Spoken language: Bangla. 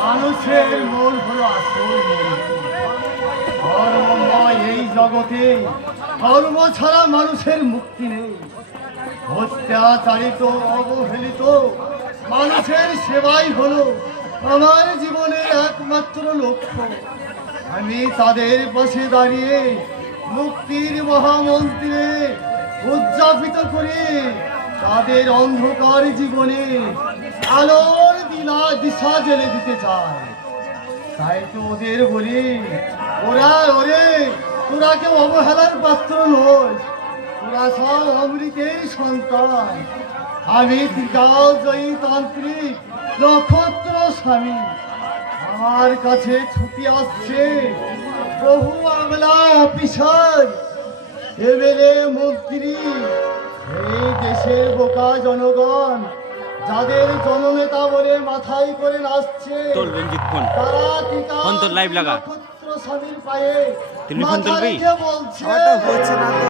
মানুষের মূল হলো আসল ধর্মময় এই জগতে ধর্ম ছাড়া মানুষের মুক্তি নেই। অত্যাচারিত অবহেলিত মানুষের সেবাই হলো আমার জীবনের একমাত্র লক্ষ্য। আমি তাদের পাশে দাঁড়িয়ে মুক্তির মহামন্ত্রে উদযাপিত করে তাদের অন্ধকার জীবনে আলোর দিশা জেলে দিতে চায়। তাই তো ওদের বলি, তোরা কেউ অবহেলার পাত্র নয়, তোরা সব অমৃতের সন্তান। আমি ত্রিকালজয়ী তান্ত্রিক নক্ষত্র স্বামী। আমার কাছে ছুটি আসছে বহু আমলা অফিসার, এমএলএ মন্ত্রী, এই দেশের বোকা জনগণ যাদের জননেতা বলে মাথায় করে নাচছে, তারা ত্রিকালজয়ী নক্ষত্র স্বামীর পায়ে মাথা রেখে বলছে